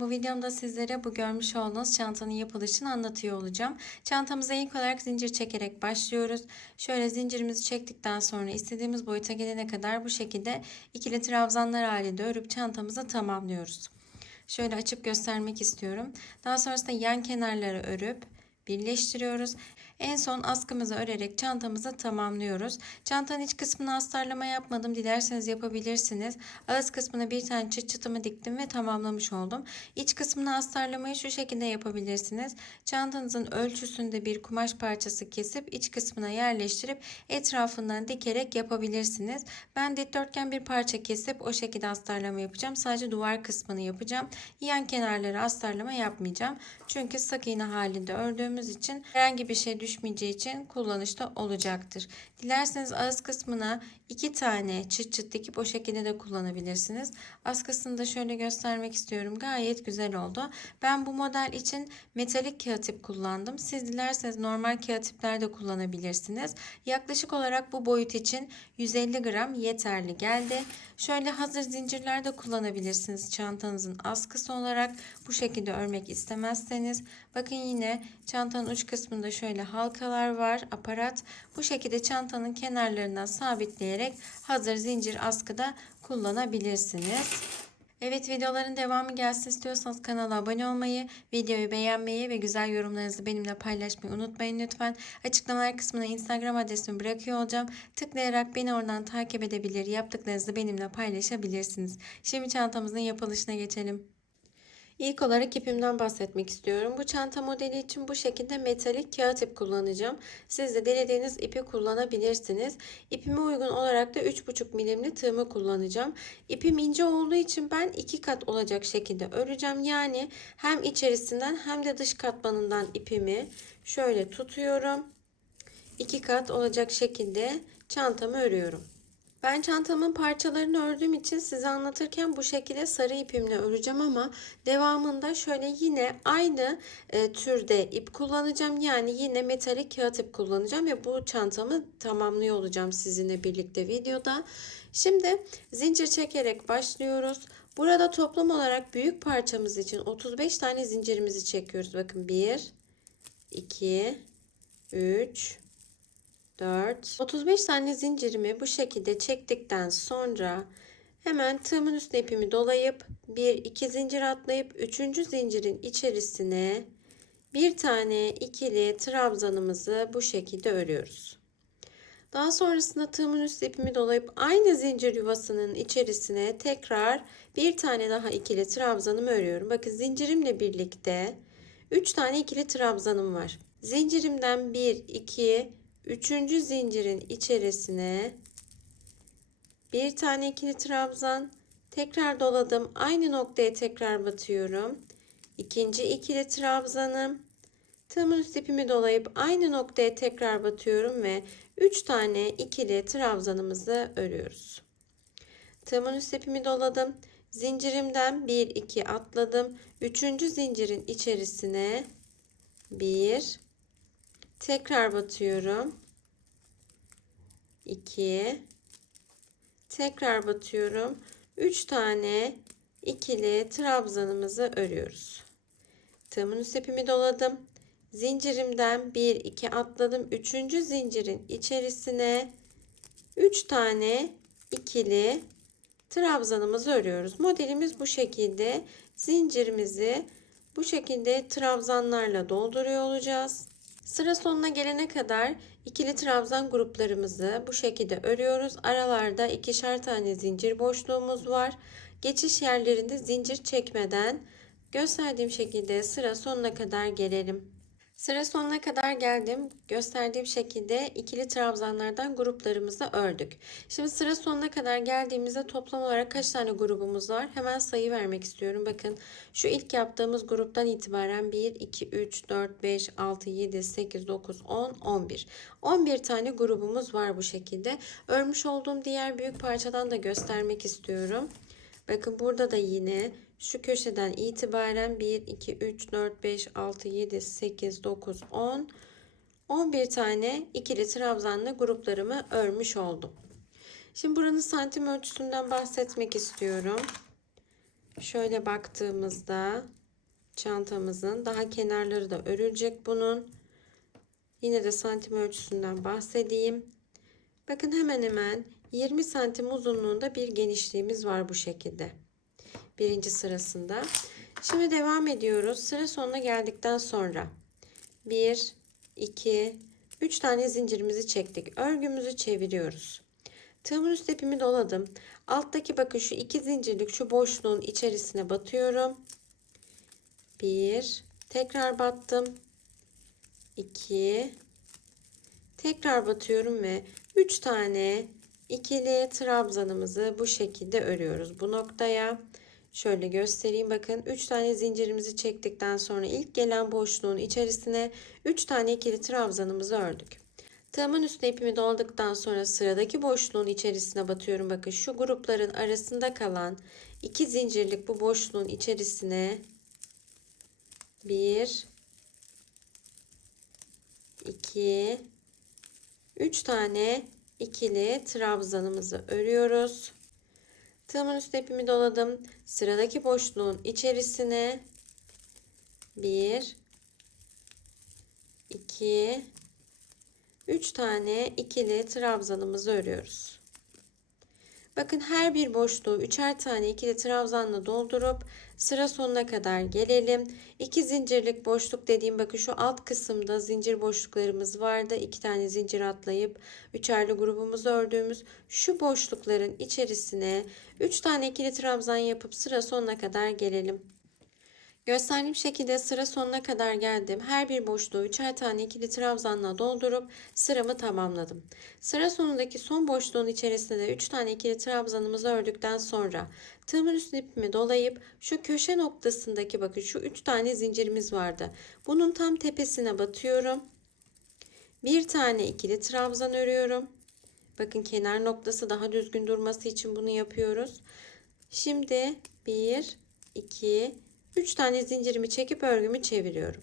Bu videomda sizlere bu görmüş olduğunuz çantanın yapılışını anlatıyor olacağım. Çantamıza ilk olarak zincir çekerek başlıyoruz. Şöyle zincirimizi çektikten sonra istediğimiz boyuta gelene kadar bu şekilde ikili trabzanlar halinde örüp çantamızı tamamlıyoruz. Şöyle açıp göstermek istiyorum. Daha sonrasında yan kenarları örüp birleştiriyoruz. En son askımızı örerek çantamızı tamamlıyoruz. Çantanın iç kısmına astarlama yapmadım. Dilerseniz yapabilirsiniz. Ağız kısmına bir tane çıt çıtımı diktim ve tamamlamış oldum. İç kısmına astarlamayı şu şekilde yapabilirsiniz. Çantanızın ölçüsünde bir kumaş parçası kesip iç kısmına yerleştirip etrafından dikerek yapabilirsiniz. Ben dikdörtgen bir parça kesip o şekilde astarlama yapacağım. Sadece duvar kısmını yapacağım. Yan kenarları astarlama yapmayacağım. Çünkü sık iğne halinde ördüğümüz için herhangi bir şey düşmeyeceği için kullanışta olacaktır. Dilerseniz ağız kısmına iki tane çıt çıt dikip o şekilde de kullanabilirsiniz. Askısını da şöyle göstermek istiyorum. Gayet güzel oldu. Ben bu model için metalik kağıt kullandım. Siz dilerseniz normal kağıt de kullanabilirsiniz. Yaklaşık olarak bu boyut için 150 gram yeterli geldi. Şöyle hazır zincirler de kullanabilirsiniz çantanızın askısı olarak. Bu şekilde örmek istemezseniz. Bakın yine çantanın uç kısmında şöyle halkalar var. Aparat. Bu şekilde çantanın kenarlarından sabitleyerek hazır zincir askıda kullanabilirsiniz. Evet videoların devamı gelsin istiyorsanız kanala abone olmayı, videoyu beğenmeyi ve güzel yorumlarınızı benimle paylaşmayı unutmayın lütfen. Açıklamalar kısmına Instagram adresimi bırakıyor olacağım. Tıklayarak beni oradan takip edebilir, yaptıklarınızı benimle paylaşabilirsiniz. Şimdi çantamızın yapılışına geçelim. İlk olarak ipimden bahsetmek istiyorum. Bu çanta modeli için bu şekilde metalik kağıt ip kullanacağım. Siz de dilediğiniz ipi kullanabilirsiniz. İpime uygun olarak da 3,5 milimli tığımı kullanacağım. İpim ince olduğu için ben iki kat olacak şekilde öreceğim. Yani hem içerisinden hem de dış katmanından ipimi şöyle tutuyorum. İki kat olacak şekilde çantamı örüyorum. Ben çantamın parçalarını ördüğüm için size anlatırken bu şekilde sarı ipimle öreceğim ama devamında şöyle yine aynı e, türde ip kullanacağım. Yani yine metalik kağıt ip kullanacağım ve bu çantamı tamamlıyor olacağım sizinle birlikte videoda. Şimdi zincir çekerek başlıyoruz. Burada toplam olarak büyük parçamız için 35 tane zincirimizi çekiyoruz. Bakın 1 2 3 4 35 tane zincirimi bu şekilde çektikten sonra hemen tığımın üstüne ipimi dolayıp 1 2 zincir atlayıp 3. zincirin içerisine bir tane ikili trabzanımızı bu şekilde örüyoruz. Daha sonrasında tığımın üstüne ipimi dolayıp aynı zincir yuvasının içerisine tekrar bir tane daha ikili trabzanımı örüyorum. Bakın zincirimle birlikte 3 tane ikili trabzanım var. Zincirimden 1 2 Üçüncü zincirin içerisine bir tane ikili trabzan tekrar doladım. Aynı noktaya tekrar batıyorum. İkinci ikili trabzanım. Tığımın üst ipimi dolayıp aynı noktaya tekrar batıyorum ve 3 tane ikili trabzanımızı örüyoruz. Tığımın üst ipimi doladım. Zincirimden 1 2 atladım. Üçüncü zincirin içerisine 1 Tekrar batıyorum. 2 Tekrar batıyorum. 3 tane ikili trabzanımızı örüyoruz. Tığımın üst ipimi doladım. Zincirimden 1 2 atladım. 3. zincirin içerisine 3 tane ikili trabzanımızı örüyoruz. Modelimiz bu şekilde. Zincirimizi bu şekilde trabzanlarla dolduruyor olacağız. Sıra sonuna gelene kadar ikili trabzan gruplarımızı bu şekilde örüyoruz. Aralarda ikişer tane zincir boşluğumuz var. Geçiş yerlerinde zincir çekmeden gösterdiğim şekilde sıra sonuna kadar gelelim. Sıra sonuna kadar geldim. Gösterdiğim şekilde ikili trabzanlardan gruplarımızı ördük. Şimdi sıra sonuna kadar geldiğimizde toplam olarak kaç tane grubumuz var? Hemen sayı vermek istiyorum. Bakın şu ilk yaptığımız gruptan itibaren 1, 2, 3, 4, 5, 6, 7, 8, 9, 10, 11. 11 tane grubumuz var bu şekilde. Örmüş olduğum diğer büyük parçadan da göstermek istiyorum. Bakın burada da yine şu köşeden itibaren 1, 2, 3, 4, 5, 6, 7, 8, 9, 10, 11 tane ikili trabzanlı gruplarımı örmüş oldum. Şimdi buranın santim ölçüsünden bahsetmek istiyorum. şöyle baktığımızda çantamızın daha kenarları da örülecek bunun. Yine de santim ölçüsünden bahsedeyim. Bakın hemen hemen 20 santim uzunluğunda bir genişliğimiz var bu şekilde. Birinci sırasında. Şimdi devam ediyoruz. Sıra sonuna geldikten sonra 1, 2, 3 tane zincirimizi çektik. Örgümüzü çeviriyoruz. Tığımın üst ipimi doladım. Alttaki bakın şu iki zincirlik şu boşluğun içerisine batıyorum. 1, tekrar battım. 2, tekrar batıyorum ve 3 tane ikili trabzanımızı bu şekilde örüyoruz. Bu noktaya şöyle göstereyim. Bakın 3 tane zincirimizi çektikten sonra ilk gelen boşluğun içerisine 3 tane ikili trabzanımızı ördük. Tığımın üstüne ipimi dolduktan sonra sıradaki boşluğun içerisine batıyorum. Bakın şu grupların arasında kalan iki zincirlik bu boşluğun içerisine 1 2 3 tane ikili trabzanımızı örüyoruz. Tığımın üst ipimi doladım. Sıradaki boşluğun içerisine 1 2 3 tane ikili trabzanımızı örüyoruz. Bakın her bir boşluğu üçer tane ikili trabzanla doldurup sıra sonuna kadar gelelim. İki zincirlik boşluk dediğim bakın şu alt kısımda zincir boşluklarımız vardı. İki tane zincir atlayıp üçerli grubumuzu ördüğümüz şu boşlukların içerisine üç tane ikili trabzan yapıp sıra sonuna kadar gelelim. Gösterdiğim şekilde sıra sonuna kadar geldim. Her bir boşluğu üçer tane ikili trabzanla doldurup sıramı tamamladım. Sıra sonundaki son boşluğun içerisinde de 3 tane ikili trabzanımızı ördükten sonra tığımın üstüne ipimi dolayıp şu köşe noktasındaki bakın şu 3 tane zincirimiz vardı. Bunun tam tepesine batıyorum. Bir tane ikili trabzan örüyorum. Bakın kenar noktası daha düzgün durması için bunu yapıyoruz. Şimdi 1 2 3 tane zincirimi çekip örgümü çeviriyorum.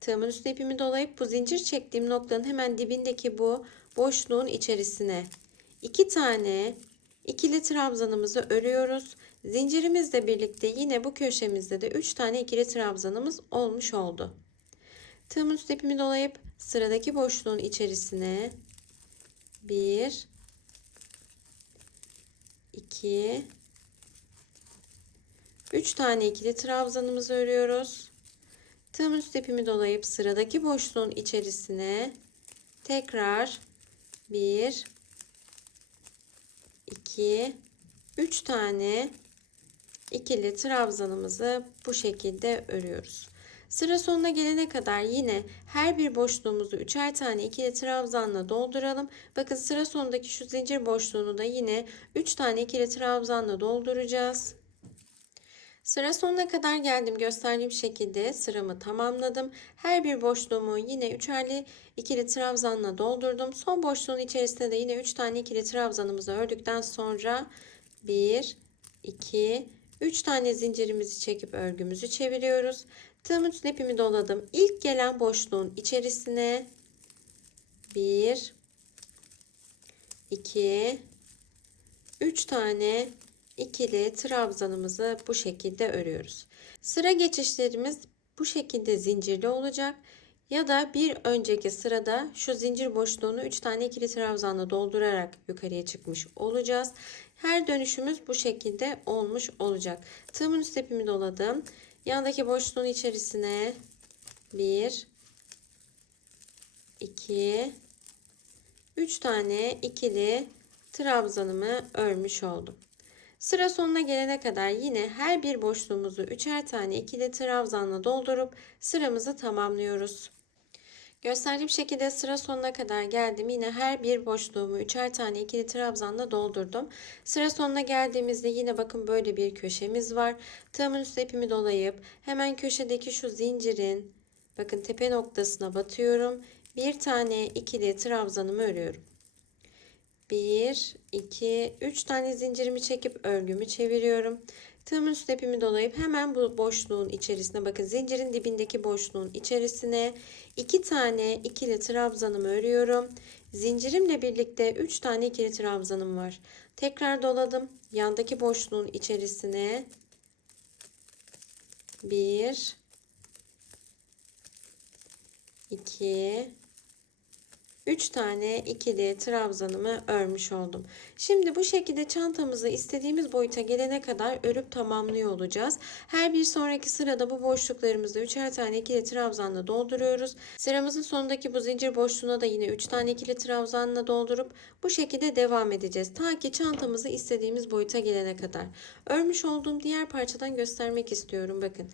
Tığımın üstüne ipimi dolayıp bu zincir çektiğim noktanın hemen dibindeki bu boşluğun içerisine 2 tane ikili trabzanımızı örüyoruz. Zincirimizle birlikte yine bu köşemizde de 3 tane ikili trabzanımız olmuş oldu. Tığımın üstüne ipimi dolayıp sıradaki boşluğun içerisine 1 2 3 tane ikili trabzanımızı örüyoruz. Tığımın üst ipimi dolayıp sıradaki boşluğun içerisine tekrar 1 2 3 tane ikili trabzanımızı bu şekilde örüyoruz. Sıra sonuna gelene kadar yine her bir boşluğumuzu üçer tane ikili trabzanla dolduralım. Bakın sıra sonundaki şu zincir boşluğunu da yine 3 tane ikili trabzanla dolduracağız. Sıra sonuna kadar geldim. Gösterdiğim şekilde sıramı tamamladım. Her bir boşluğumu yine üçerli ikili trabzanla doldurdum. Son boşluğun içerisinde de yine 3 tane ikili trabzanımızı ördükten sonra 1, 2, 3 tane zincirimizi çekip örgümüzü çeviriyoruz. Tığımın üstüne ipimi doladım. İlk gelen boşluğun içerisine 1, 2, 3 tane ikili trabzanımızı bu şekilde örüyoruz. Sıra geçişlerimiz bu şekilde zincirli olacak. Ya da bir önceki sırada şu zincir boşluğunu 3 tane ikili trabzanla doldurarak yukarıya çıkmış olacağız. Her dönüşümüz bu şekilde olmuş olacak. Tığımın üst ipimi doladım. Yandaki boşluğun içerisine 1 2 3 tane ikili trabzanımı örmüş oldum. Sıra sonuna gelene kadar yine her bir boşluğumuzu üçer tane ikili trabzanla doldurup sıramızı tamamlıyoruz. Gösterdiğim şekilde sıra sonuna kadar geldim. Yine her bir boşluğumu üçer tane ikili trabzanla doldurdum. Sıra sonuna geldiğimizde yine bakın böyle bir köşemiz var. Tığımın üstüne ipimi dolayıp hemen köşedeki şu zincirin bakın tepe noktasına batıyorum. Bir tane ikili trabzanımı örüyorum. 1, 2, 3 tane zincirimi çekip örgümü çeviriyorum. Tığımın üst ipimi dolayıp hemen bu boşluğun içerisine bakın zincirin dibindeki boşluğun içerisine 2 tane ikili trabzanımı örüyorum. Zincirimle birlikte 3 tane ikili trabzanım var. Tekrar doladım. Yandaki boşluğun içerisine 1 2 3 tane ikili trabzanımı örmüş oldum. Şimdi bu şekilde çantamızı istediğimiz boyuta gelene kadar örüp tamamlıyor olacağız. Her bir sonraki sırada bu boşluklarımızı üçer tane ikili trabzanla dolduruyoruz. Sıramızın sonundaki bu zincir boşluğuna da yine 3 tane ikili trabzanla doldurup bu şekilde devam edeceğiz. Ta ki çantamızı istediğimiz boyuta gelene kadar. Örmüş olduğum diğer parçadan göstermek istiyorum. Bakın.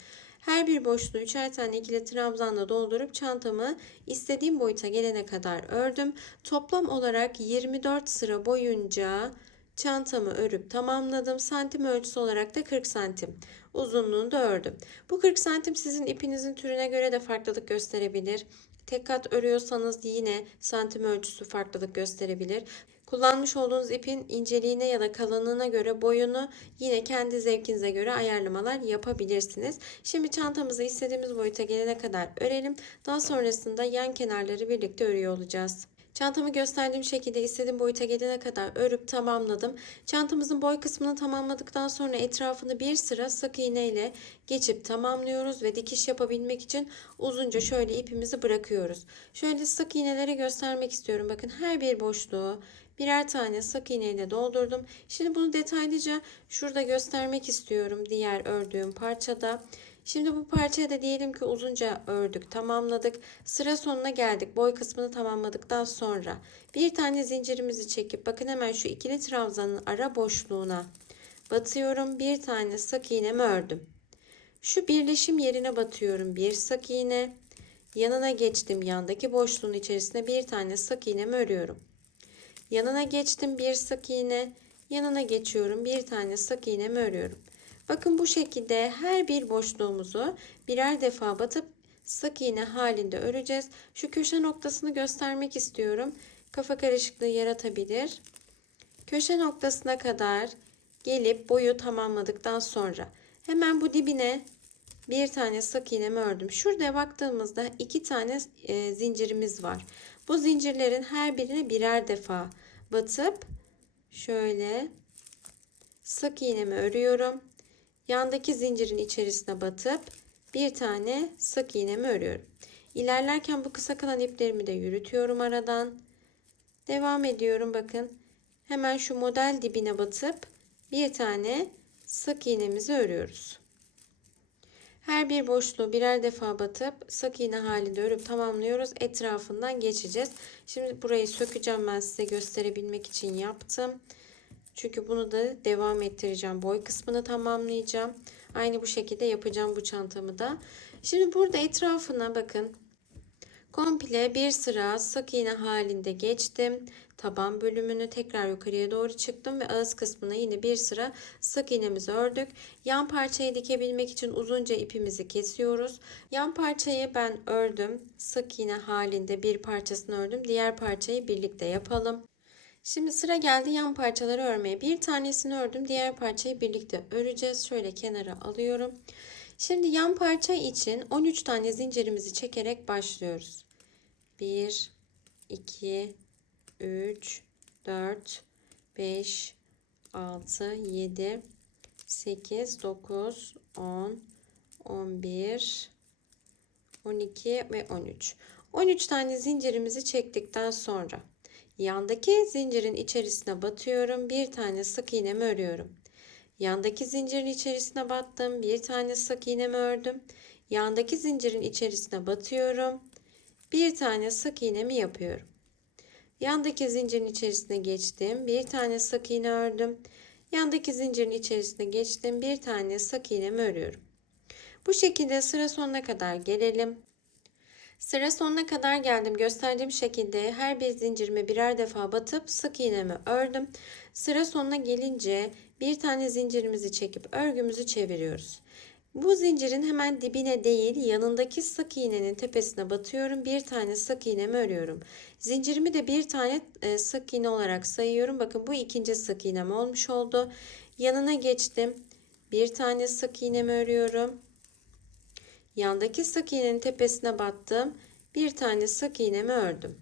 Her bir boşluğu üçer tane ikili trabzanla doldurup çantamı istediğim boyuta gelene kadar ördüm. Toplam olarak 24 sıra boyunca çantamı örüp tamamladım. Santim ölçüsü olarak da 40 santim uzunluğunu da ördüm. Bu 40 santim sizin ipinizin türüne göre de farklılık gösterebilir. Tek kat örüyorsanız yine santim ölçüsü farklılık gösterebilir. Kullanmış olduğunuz ipin inceliğine ya da kalınlığına göre boyunu yine kendi zevkinize göre ayarlamalar yapabilirsiniz. Şimdi çantamızı istediğimiz boyuta gelene kadar örelim. Daha sonrasında yan kenarları birlikte örüyor olacağız. Çantamı gösterdiğim şekilde istediğim boyuta gelene kadar örüp tamamladım. Çantamızın boy kısmını tamamladıktan sonra etrafını bir sıra sık iğne ile geçip tamamlıyoruz ve dikiş yapabilmek için uzunca şöyle ipimizi bırakıyoruz. Şöyle sık iğneleri göstermek istiyorum. Bakın her bir boşluğu birer tane sık iğne ile doldurdum. Şimdi bunu detaylıca şurada göstermek istiyorum diğer ördüğüm parçada. Şimdi bu parçayı da diyelim ki uzunca ördük, tamamladık. Sıra sonuna geldik. Boy kısmını tamamladıktan sonra bir tane zincirimizi çekip bakın hemen şu ikili trabzanın ara boşluğuna batıyorum. Bir tane sık iğnemi ördüm. Şu birleşim yerine batıyorum. Bir sık iğne. Yanına geçtim. Yandaki boşluğun içerisine bir tane sık iğnemi örüyorum. Yanına geçtim. Bir sık iğne. Yanına geçiyorum. Bir tane sık iğnemi örüyorum. Bakın bu şekilde her bir boşluğumuzu birer defa batıp sık iğne halinde öreceğiz. Şu köşe noktasını göstermek istiyorum. Kafa karışıklığı yaratabilir. Köşe noktasına kadar gelip boyu tamamladıktan sonra hemen bu dibine bir tane sık iğnemi ördüm. Şurada baktığımızda iki tane e, zincirimiz var. Bu zincirlerin her birine birer defa batıp şöyle sık iğnemi örüyorum. Yandaki zincirin içerisine batıp bir tane sık iğnemi örüyorum. İlerlerken bu kısa kalan iplerimi de yürütüyorum aradan. Devam ediyorum bakın. Hemen şu model dibine batıp bir tane sık iğnemizi örüyoruz. Her bir boşluğu birer defa batıp sık iğne halinde örüp tamamlıyoruz. Etrafından geçeceğiz. Şimdi burayı sökeceğim ben size gösterebilmek için yaptım. Çünkü bunu da devam ettireceğim. Boy kısmını tamamlayacağım. Aynı bu şekilde yapacağım bu çantamı da. Şimdi burada etrafına bakın. Komple bir sıra sık iğne halinde geçtim. Taban bölümünü tekrar yukarıya doğru çıktım ve ağız kısmına yine bir sıra sık iğnemizi ördük. Yan parçayı dikebilmek için uzunca ipimizi kesiyoruz. Yan parçayı ben ördüm. Sık iğne halinde bir parçasını ördüm. Diğer parçayı birlikte yapalım. Şimdi sıra geldi yan parçaları örmeye. Bir tanesini ördüm. Diğer parçayı birlikte öreceğiz. Şöyle kenara alıyorum. Şimdi yan parça için 13 tane zincirimizi çekerek başlıyoruz. 1 2 3 4 5 6 7 8 9 10 11 12 ve 13. 13 tane zincirimizi çektikten sonra Yandaki zincirin içerisine batıyorum. Bir tane sık iğnemi örüyorum. Yandaki zincirin içerisine battım. Bir tane sık iğnemi ördüm. Yandaki zincirin içerisine batıyorum. Bir tane sık iğnemi yapıyorum. Yandaki zincirin içerisine geçtim. Bir tane sık iğne ördüm. Yandaki zincirin içerisine geçtim. Bir tane sık iğnemi örüyorum. Bu şekilde sıra sonuna kadar gelelim. Sıra sonuna kadar geldim. Gösterdiğim şekilde her bir zincirime birer defa batıp sık iğnemi ördüm. Sıra sonuna gelince bir tane zincirimizi çekip örgümüzü çeviriyoruz. Bu zincirin hemen dibine değil yanındaki sık iğnenin tepesine batıyorum. Bir tane sık iğnemi örüyorum. Zincirimi de bir tane e, sık iğne olarak sayıyorum. Bakın bu ikinci sık iğnem olmuş oldu. Yanına geçtim. Bir tane sık iğnemi örüyorum. Yandaki sık iğnenin tepesine battım. Bir tane sık iğnemi ördüm.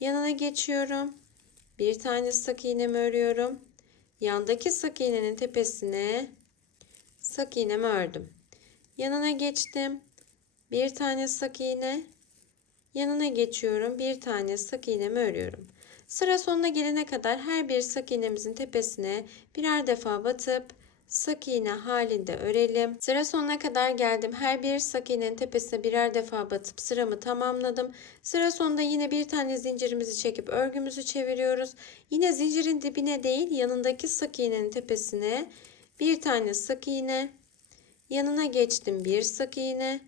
Yanına geçiyorum. Bir tane sık iğnemi örüyorum. Yandaki sık iğnenin tepesine sık iğnemi ördüm. Yanına geçtim. Bir tane sık iğne. Yanına geçiyorum. Bir tane sık iğnemi örüyorum. Sıra sonuna gelene kadar her bir sık iğnemizin tepesine birer defa batıp sık iğne halinde örelim. Sıra sonuna kadar geldim. Her bir sık iğnenin tepesine birer defa batıp sıramı tamamladım. Sıra sonunda yine bir tane zincirimizi çekip örgümüzü çeviriyoruz. Yine zincirin dibine değil yanındaki sık iğnenin tepesine bir tane sık iğne. Yanına geçtim bir sık iğne.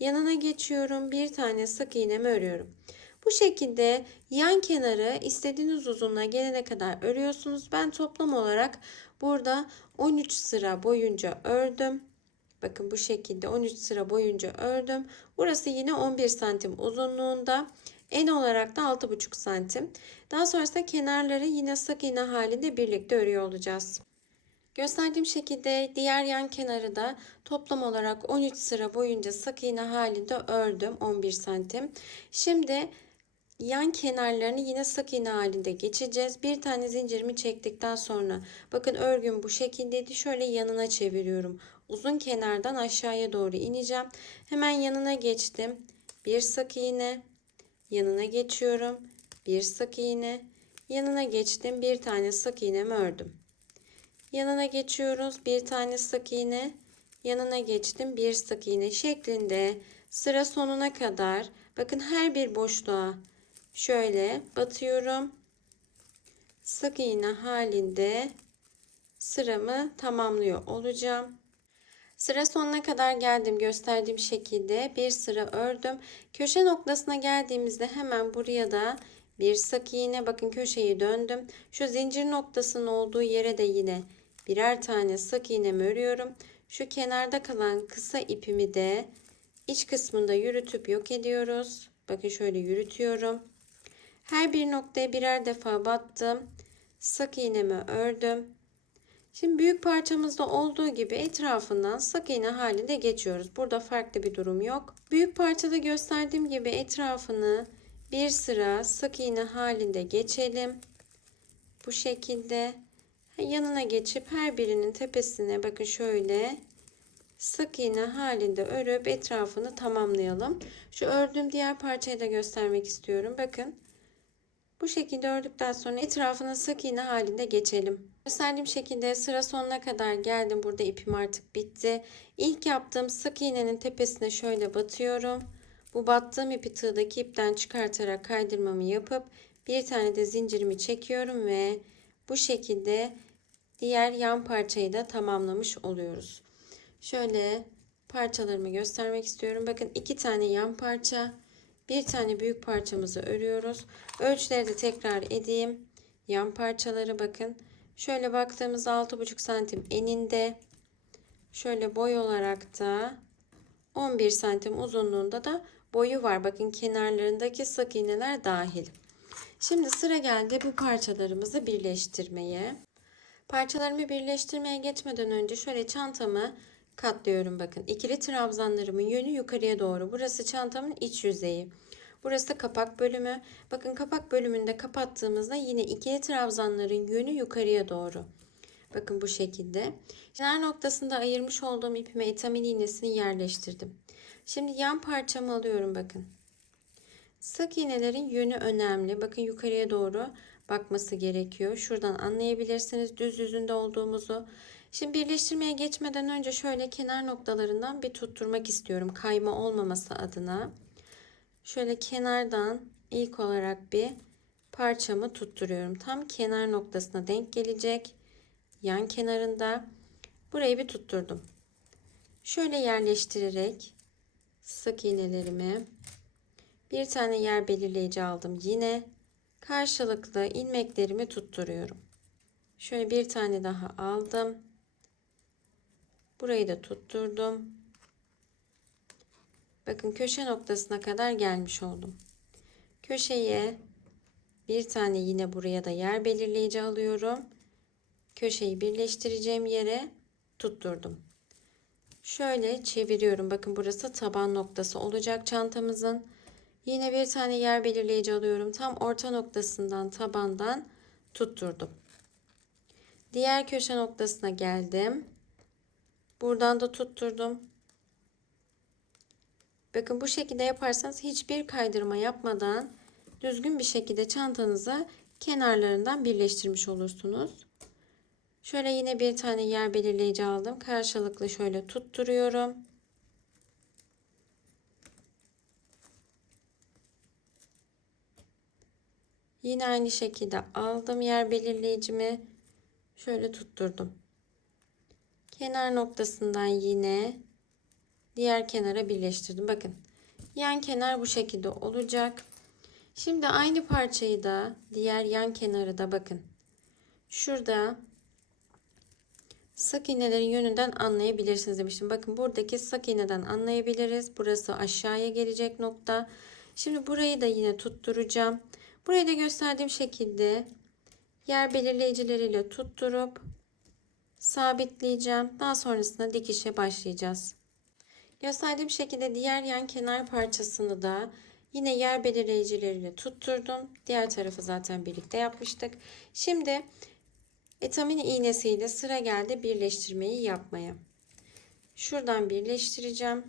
Yanına geçiyorum bir tane sık iğnemi örüyorum. Bu şekilde yan kenarı istediğiniz uzunluğa gelene kadar örüyorsunuz. Ben toplam olarak burada 13 sıra boyunca ördüm. Bakın bu şekilde 13 sıra boyunca ördüm. Burası yine 11 santim uzunluğunda. En olarak da 6,5 santim. Daha sonrasında kenarları yine sık iğne halinde birlikte örüyor olacağız. Gösterdiğim şekilde diğer yan kenarı da toplam olarak 13 sıra boyunca sık iğne halinde ördüm 11 santim. Şimdi yan kenarlarını yine sık iğne halinde geçeceğiz. Bir tane zincirimi çektikten sonra bakın örgüm bu şekildeydi. Şöyle yanına çeviriyorum. Uzun kenardan aşağıya doğru ineceğim. Hemen yanına geçtim. Bir sık iğne. Yanına geçiyorum. Bir sık iğne. Yanına geçtim. Bir tane sık iğnemi ördüm. Yanına geçiyoruz. Bir tane sık iğne. Yanına geçtim. Bir sık iğne şeklinde sıra sonuna kadar bakın her bir boşluğa şöyle batıyorum. Sık iğne halinde sıramı tamamlıyor olacağım. Sıra sonuna kadar geldim gösterdiğim şekilde bir sıra ördüm. Köşe noktasına geldiğimizde hemen buraya da bir sık iğne bakın köşeyi döndüm. Şu zincir noktasının olduğu yere de yine birer tane sık iğnemi örüyorum. Şu kenarda kalan kısa ipimi de iç kısmında yürütüp yok ediyoruz. Bakın şöyle yürütüyorum. Her bir noktaya birer defa battım. Sık iğnemi ördüm. Şimdi büyük parçamızda olduğu gibi etrafından sık iğne halinde geçiyoruz. Burada farklı bir durum yok. Büyük parçada gösterdiğim gibi etrafını bir sıra sık iğne halinde geçelim. Bu şekilde yanına geçip her birinin tepesine bakın şöyle sık iğne halinde örüp etrafını tamamlayalım. Şu ördüğüm diğer parçayı da göstermek istiyorum. Bakın bu şekilde ördükten sonra etrafına sık iğne halinde geçelim. Gösterdiğim şekilde sıra sonuna kadar geldim. Burada ipim artık bitti. İlk yaptığım sık iğnenin tepesine şöyle batıyorum. Bu battığım ipi tığdaki ipten çıkartarak kaydırmamı yapıp bir tane de zincirimi çekiyorum ve bu şekilde diğer yan parçayı da tamamlamış oluyoruz. Şöyle parçalarımı göstermek istiyorum. Bakın iki tane yan parça, bir tane büyük parçamızı örüyoruz. Ölçüleri de tekrar edeyim. Yan parçaları bakın. Şöyle baktığımızda 6,5 santim eninde. Şöyle boy olarak da 11 santim uzunluğunda da boyu var. Bakın kenarlarındaki sık iğneler dahil. Şimdi sıra geldi bu parçalarımızı birleştirmeye. Parçalarımı birleştirmeye geçmeden önce şöyle çantamı katlıyorum bakın. İkili trabzanlarımın yönü yukarıya doğru. Burası çantamın iç yüzeyi. Burası kapak bölümü. Bakın kapak bölümünde kapattığımızda yine ikili trabzanların yönü yukarıya doğru. Bakın bu şekilde. Kenar noktasında ayırmış olduğum ipime etamin iğnesini yerleştirdim. Şimdi yan parçamı alıyorum bakın. Sık iğnelerin yönü önemli. Bakın yukarıya doğru bakması gerekiyor. Şuradan anlayabilirsiniz düz yüzünde olduğumuzu. Şimdi birleştirmeye geçmeden önce şöyle kenar noktalarından bir tutturmak istiyorum. Kayma olmaması adına. Şöyle kenardan ilk olarak bir parçamı tutturuyorum. Tam kenar noktasına denk gelecek. Yan kenarında. Burayı bir tutturdum. Şöyle yerleştirerek sık iğnelerimi bir tane yer belirleyici aldım. Yine karşılıklı ilmeklerimi tutturuyorum. Şöyle bir tane daha aldım. Burayı da tutturdum. Bakın köşe noktasına kadar gelmiş oldum. Köşeye bir tane yine buraya da yer belirleyici alıyorum. Köşeyi birleştireceğim yere tutturdum. Şöyle çeviriyorum. Bakın burası taban noktası olacak çantamızın. Yine bir tane yer belirleyici alıyorum. Tam orta noktasından tabandan tutturdum. Diğer köşe noktasına geldim. Buradan da tutturdum. Bakın bu şekilde yaparsanız hiçbir kaydırma yapmadan düzgün bir şekilde çantanızı kenarlarından birleştirmiş olursunuz. Şöyle yine bir tane yer belirleyici aldım. Karşılıklı şöyle tutturuyorum. Yine aynı şekilde aldım yer belirleyicimi. Şöyle tutturdum. Kenar noktasından yine diğer kenara birleştirdim. Bakın yan kenar bu şekilde olacak. Şimdi aynı parçayı da diğer yan kenarı da bakın. Şurada sık iğnelerin yönünden anlayabilirsiniz demiştim. Bakın buradaki sık iğneden anlayabiliriz. Burası aşağıya gelecek nokta. Şimdi burayı da yine tutturacağım. Burayı da gösterdiğim şekilde yer belirleyicileriyle tutturup sabitleyeceğim. Daha sonrasında dikişe başlayacağız. Gösterdiğim şekilde diğer yan kenar parçasını da yine yer belirleyicileriyle tutturdum. Diğer tarafı zaten birlikte yapmıştık. Şimdi etamin iğnesiyle sıra geldi birleştirmeyi yapmaya. Şuradan birleştireceğim.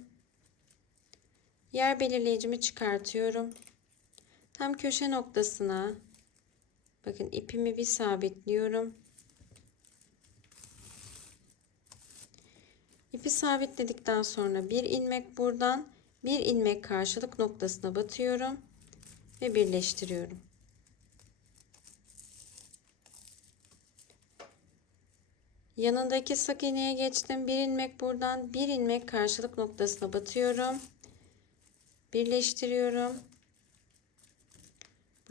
Yer belirleyicimi çıkartıyorum. Tam köşe noktasına bakın ipimi bir sabitliyorum. İpi sabitledikten sonra bir ilmek buradan bir ilmek karşılık noktasına batıyorum ve birleştiriyorum. Yanındaki sık iğneye geçtim. Bir ilmek buradan bir ilmek karşılık noktasına batıyorum. Birleştiriyorum.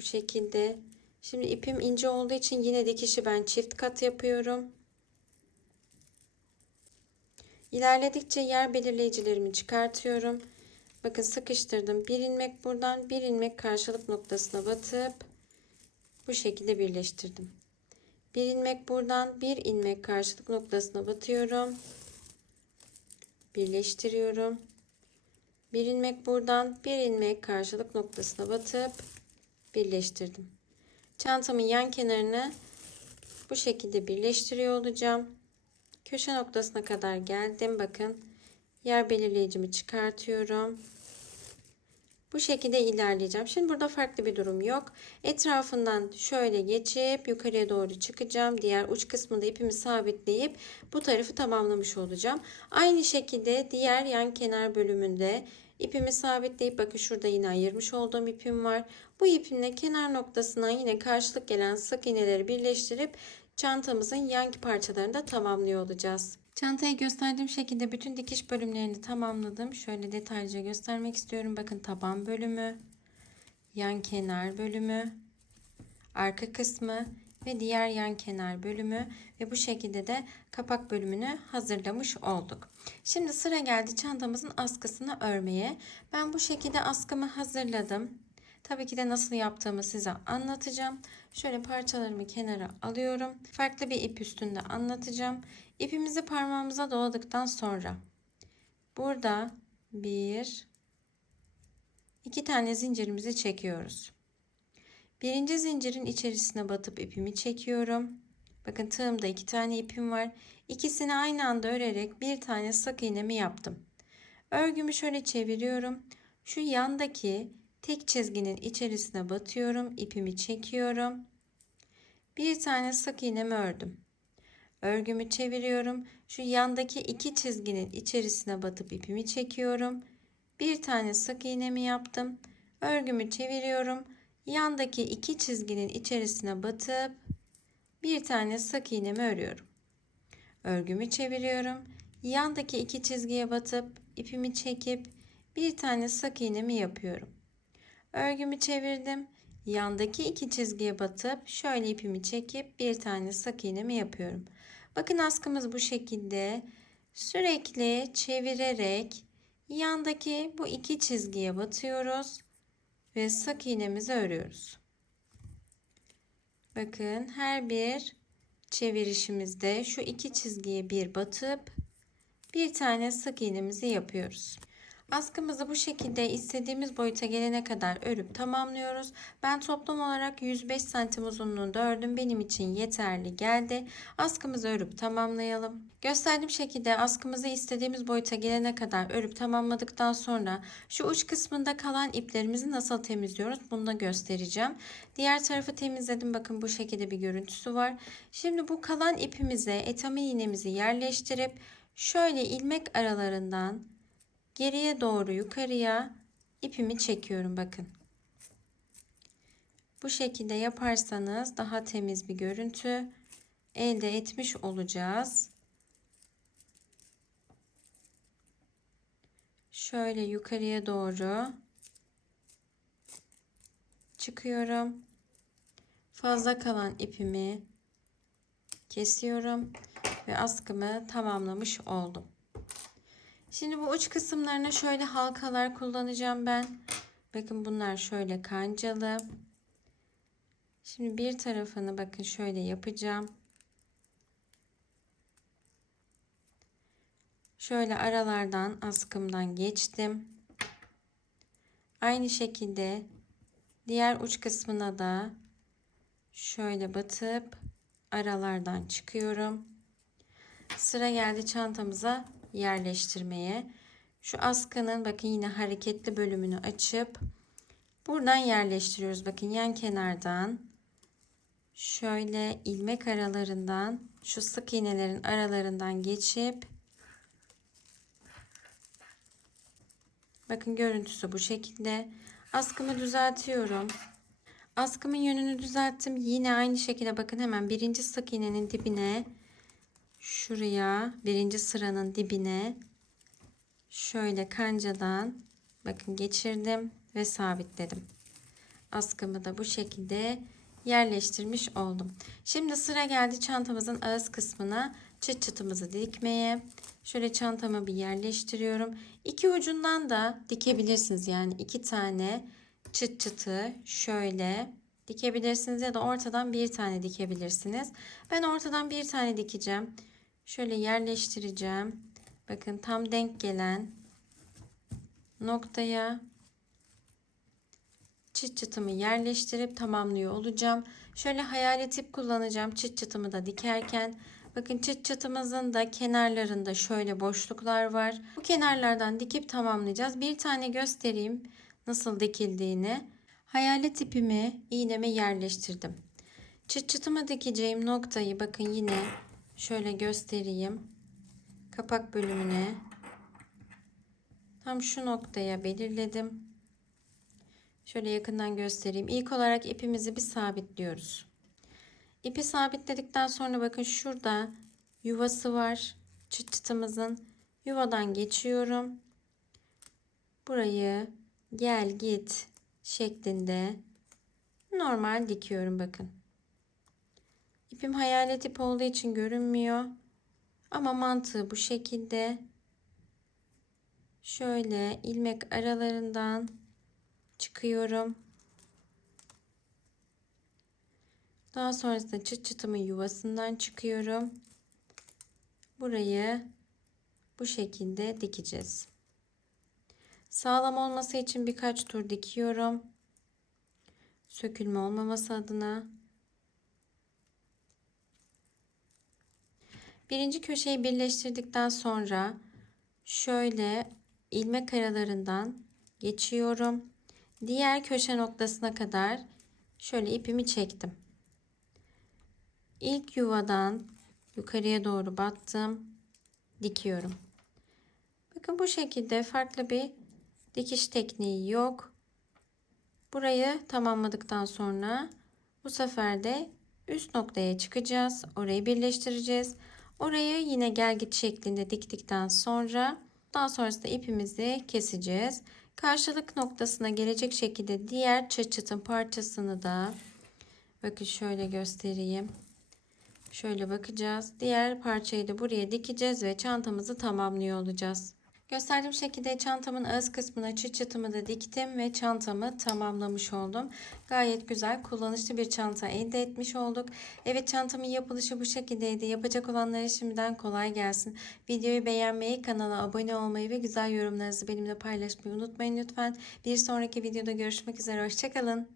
Bu şekilde. Şimdi ipim ince olduğu için yine dikişi ben çift kat yapıyorum. İlerledikçe yer belirleyicilerimi çıkartıyorum. Bakın sıkıştırdım. Bir ilmek buradan bir ilmek karşılık noktasına batıp bu şekilde birleştirdim. Bir ilmek buradan bir ilmek karşılık noktasına batıyorum. Birleştiriyorum. Bir ilmek buradan bir ilmek karşılık noktasına batıp birleştirdim. Çantamın yan kenarını bu şekilde birleştiriyor olacağım. Köşe noktasına kadar geldim. Bakın yer belirleyicimi çıkartıyorum. Bu şekilde ilerleyeceğim. Şimdi burada farklı bir durum yok. Etrafından şöyle geçip yukarıya doğru çıkacağım. Diğer uç kısmında ipimi sabitleyip bu tarafı tamamlamış olacağım. Aynı şekilde diğer yan kenar bölümünde ipimi sabitleyip bakın şurada yine ayırmış olduğum ipim var. Bu ipimle kenar noktasına yine karşılık gelen sık iğneleri birleştirip çantamızın yan parçalarını da tamamlıyor olacağız. Çantayı gösterdiğim şekilde bütün dikiş bölümlerini tamamladım. Şöyle detaylıca göstermek istiyorum. Bakın taban bölümü, yan kenar bölümü, arka kısmı ve diğer yan kenar bölümü ve bu şekilde de kapak bölümünü hazırlamış olduk. Şimdi sıra geldi çantamızın askısını örmeye. Ben bu şekilde askımı hazırladım. Tabii ki de nasıl yaptığımı size anlatacağım. Şöyle parçalarımı kenara alıyorum. Farklı bir ip üstünde anlatacağım. İpimizi parmağımıza doladıktan sonra burada bir iki tane zincirimizi çekiyoruz. Birinci zincirin içerisine batıp ipimi çekiyorum. Bakın tığımda iki tane ipim var. İkisini aynı anda örerek bir tane sık iğnemi yaptım. Örgümü şöyle çeviriyorum. Şu yandaki tek çizginin içerisine batıyorum. ipimi çekiyorum. Bir tane sık iğnemi ördüm. Örgümü çeviriyorum. Şu yandaki iki çizginin içerisine batıp ipimi çekiyorum. Bir tane sık iğnemi yaptım. Örgümü çeviriyorum. Yandaki iki çizginin içerisine batıp bir tane sık iğnemi örüyorum. Örgümü çeviriyorum. Yandaki iki çizgiye batıp ipimi çekip bir tane sık iğnemi yapıyorum. Örgümü çevirdim. Yandaki iki çizgiye batıp şöyle ipimi çekip bir tane sık iğnemi yapıyorum. Bakın askımız bu şekilde sürekli çevirerek yandaki bu iki çizgiye batıyoruz ve sık iğnemizi örüyoruz. Bakın her bir çevirişimizde şu iki çizgiye bir batıp bir tane sık iğnemizi yapıyoruz. Askımızı bu şekilde istediğimiz boyuta gelene kadar örüp tamamlıyoruz. Ben toplam olarak 105 santim uzunluğunda ördüm. Benim için yeterli geldi. Askımızı örüp tamamlayalım. Gösterdiğim şekilde askımızı istediğimiz boyuta gelene kadar örüp tamamladıktan sonra şu uç kısmında kalan iplerimizi nasıl temizliyoruz bunu da göstereceğim. Diğer tarafı temizledim. Bakın bu şekilde bir görüntüsü var. Şimdi bu kalan ipimize etamin iğnemizi yerleştirip şöyle ilmek aralarından geriye doğru yukarıya ipimi çekiyorum bakın. Bu şekilde yaparsanız daha temiz bir görüntü elde etmiş olacağız. Şöyle yukarıya doğru çıkıyorum. Fazla kalan ipimi kesiyorum ve askımı tamamlamış oldum. Şimdi bu uç kısımlarına şöyle halkalar kullanacağım ben. Bakın bunlar şöyle kancalı. Şimdi bir tarafını bakın şöyle yapacağım. Şöyle aralardan askımdan geçtim. Aynı şekilde diğer uç kısmına da şöyle batıp aralardan çıkıyorum. Sıra geldi çantamıza yerleştirmeye. Şu askının bakın yine hareketli bölümünü açıp buradan yerleştiriyoruz. Bakın yan kenardan şöyle ilmek aralarından şu sık iğnelerin aralarından geçip bakın görüntüsü bu şekilde askımı düzeltiyorum. Askımın yönünü düzelttim. Yine aynı şekilde bakın hemen birinci sık iğnenin dibine şuraya birinci sıranın dibine şöyle kancadan bakın geçirdim ve sabitledim. Askımı da bu şekilde yerleştirmiş oldum. Şimdi sıra geldi çantamızın ağız kısmına çıt çıtımızı dikmeye. Şöyle çantamı bir yerleştiriyorum. İki ucundan da dikebilirsiniz. Yani iki tane çıt çıtı şöyle dikebilirsiniz ya da ortadan bir tane dikebilirsiniz. Ben ortadan bir tane dikeceğim. Şöyle yerleştireceğim. Bakın tam denk gelen noktaya çıt çıtımı yerleştirip tamamlıyor olacağım. Şöyle hayalet ip kullanacağım çıt çıtımı da dikerken. Bakın çıt çıtımızın da kenarlarında şöyle boşluklar var. Bu kenarlardan dikip tamamlayacağız. Bir tane göstereyim nasıl dikildiğini. Hayalet ipimi iğneme yerleştirdim. Çıt çıtıma dikeceğim noktayı bakın yine şöyle göstereyim. Kapak bölümüne tam şu noktaya belirledim. Şöyle yakından göstereyim. İlk olarak ipimizi bir sabitliyoruz. İpi sabitledikten sonra bakın şurada yuvası var. Çıt çıtımızın yuvadan geçiyorum. Burayı gel git şeklinde normal dikiyorum bakın. İpim hayalet ip olduğu için görünmüyor. Ama mantığı bu şekilde. Şöyle ilmek aralarından çıkıyorum. Daha sonrasında çıt çıtımın yuvasından çıkıyorum. Burayı bu şekilde dikeceğiz. Sağlam olması için birkaç tur dikiyorum. Sökülme olmaması adına. Birinci köşeyi birleştirdikten sonra şöyle ilmek aralarından geçiyorum. Diğer köşe noktasına kadar şöyle ipimi çektim. İlk yuvadan yukarıya doğru battım. Dikiyorum. Bakın bu şekilde farklı bir dikiş tekniği yok. Burayı tamamladıktan sonra bu sefer de üst noktaya çıkacağız. Orayı birleştireceğiz. Orayı yine gel git şeklinde diktikten sonra daha sonrasında ipimizi keseceğiz. Karşılık noktasına gelecek şekilde diğer çıt çıtın parçasını da bakın şöyle göstereyim. Şöyle bakacağız. Diğer parçayı da buraya dikeceğiz ve çantamızı tamamlıyor olacağız. Gösterdiğim şekilde çantamın ağız kısmına çıt çıtımı da diktim ve çantamı tamamlamış oldum. Gayet güzel kullanışlı bir çanta elde etmiş olduk. Evet çantamın yapılışı bu şekildeydi. Yapacak olanlara şimdiden kolay gelsin. Videoyu beğenmeyi, kanala abone olmayı ve güzel yorumlarınızı benimle paylaşmayı unutmayın lütfen. Bir sonraki videoda görüşmek üzere. Hoşçakalın.